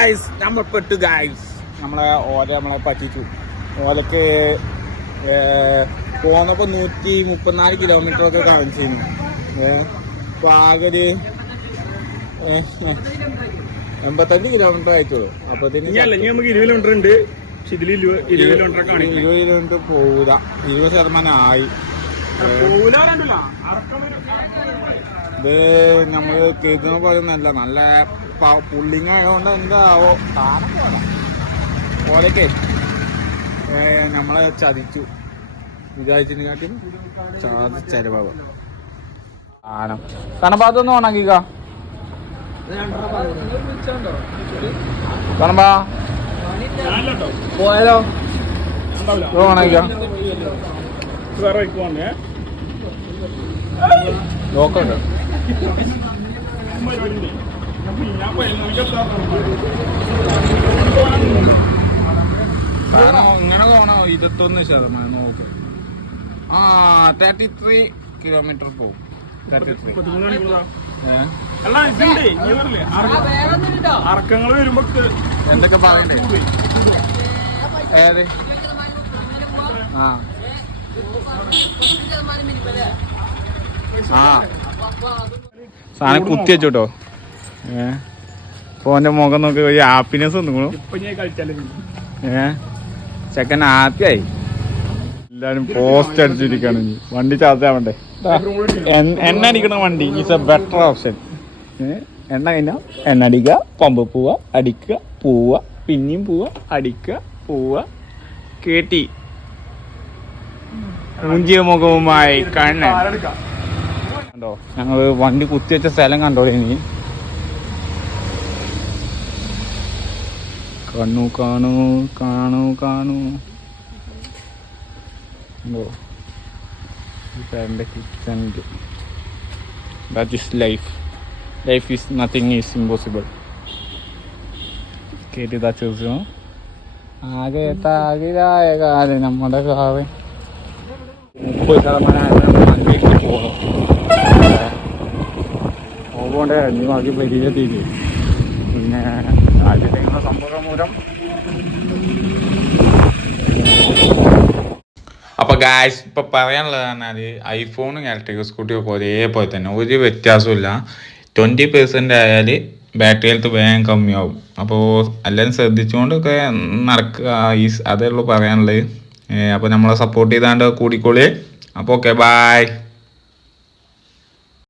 Guys നമ്മൾ പെട്ടു guys നമ്മളെ ഓല നമ്മളെ പറ്റിച്ചു. ഓലക്ക് പോന്നപ്പോ നൂറ്റി മുപ്പത്തിനാല് കിലോമീറ്റർ ഒക്കെ കാണിച്ചിരുന്നു ഇപ്പൊ ആകെ ഒരു എൺപത്തഞ്ച് കിലോമീറ്റർ ആയിട്ടുള്ളൂ. അപ്പൊ ഇനിയല്ല ഇനി നമുക്ക് ഇരുപത് കിലോമീറ്റർ ഉണ്ട്. പക്ഷെ ഇതിൽ ഇരുപത് കിലോമീറ്റർ ഇരുപത് കിലോമീറ്റർ പോകൂല ഇരുപത് ശതമാനം ആയി. ഇത് നമ്മൾ കേൾക്കുന്ന പോലെ നല്ല നല്ല പുള്ളിങ് ആയതുകൊണ്ട് എന്താവോ താനം പോലെ. പോലൊക്കെ നമ്മളെ ചതിച്ചു. വിചാരിച്ചതിനെക്കാട്ടിയും ചതിച്ചരവാകും ആനം കണപ്പാത്തൊന്നും ഉണങ്ങിക്ക കണപ്പാ ഞാനല്ലോ പോയാലോ? ഉണ്ടാവില്ല നോക്കണ്ട. കാരണം ഇങ്ങനെ പോണോ ഇരുപത്തൊന്ന് ശതമാനം നോക്ക്. ആ തേർട്ടി ത്രീ കിലോമീറ്റർ പോകും. തേർട്ടി ത്രീ പതിമൂന്ന് അല്ല ഇതുണ്ട്. നീ പറഞ്ഞില്ലേ? അറക്കങ്ങൾ വരുമ്പോ എന്തൊക്കെ പറയണ്ടേ? ഏത്? ആ. ആ. സാധനം കുത്തി വെച്ചോട്ടോ. ഏ. ഫോന്റെ മുഖം നോക്കി ഒരു ഹാപ്പിനെസ് ഒന്നും ഏ. ചെക്കൻ ഹാപ്പിയായി എല്ലാരും പോസ്റ്റ് അടിച്ചിരിക്കാണ് ഇനി. വണ്ടി ചാർജ് ആവണ്ടേ? എണ്ണ അടിക്കണ വണ്ടി. ഇസ് എ ബെറ്റർ ഓപ്ഷൻ എണ്ണ കഴിഞ്ഞാ എണ്ണ അടിക്കുക പമ്പ് പോവുക അടിക്കുക പോവുക പിന്നെയും പോവുക അടിക്കുക പോവുക കേട്ടി മുഞ്ചിയ മുഖവുമായി കണ്ണൻ കണ്ടോ? ഞങ്ങൾ വണ്ടി കുത്തിവെച്ച സ്ഥലം കണ്ടോ ഇനി. കണ്ണു കാണൂ കാണൂ കാണൂ. എന്തോ എന്റെ kitchen that is life life is nothing is impossible കേട്ടിതാ ചോദിച്ചു ആകെ താകിലായ കാലം നമ്മുടെ കാവ് മുപ്പത് ശതമാനം പോകണം പോകണ്ടേ നീ ബാക്കി പരിചയത്തില്ലേ പിന്നെ രാജ്യത്തെ സംഭവം മൂലം അപ്പൊ ഗാഷ് ഇപ്പൊ പറയാനുള്ളത് പറഞ്ഞാൽ ഐഫോണും ഇലക്ട്രിക് സ്കൂട്ടിയും ഒക്കെ ഒരേപോലെ തന്നെ ഒരു വ്യത്യാസമില്ല ട്വന്റി പെർസെന്റ് ആയാൽ ബാറ്ററി ഹെൽത്ത് വേഗം കമ്മിയാവും. അപ്പോൾ എല്ലാവരും ശ്രദ്ധിച്ചുകൊണ്ടൊക്കെ നടക്കുക ഈ അതേ ഉള്ളൂ പറയാനുള്ളത്. അപ്പോൾ നമ്മളെ സപ്പോർട്ട് ചെയ്താണ്ട് കൂടിക്കോളി. അപ്പോൾ ഓക്കെ ബായ്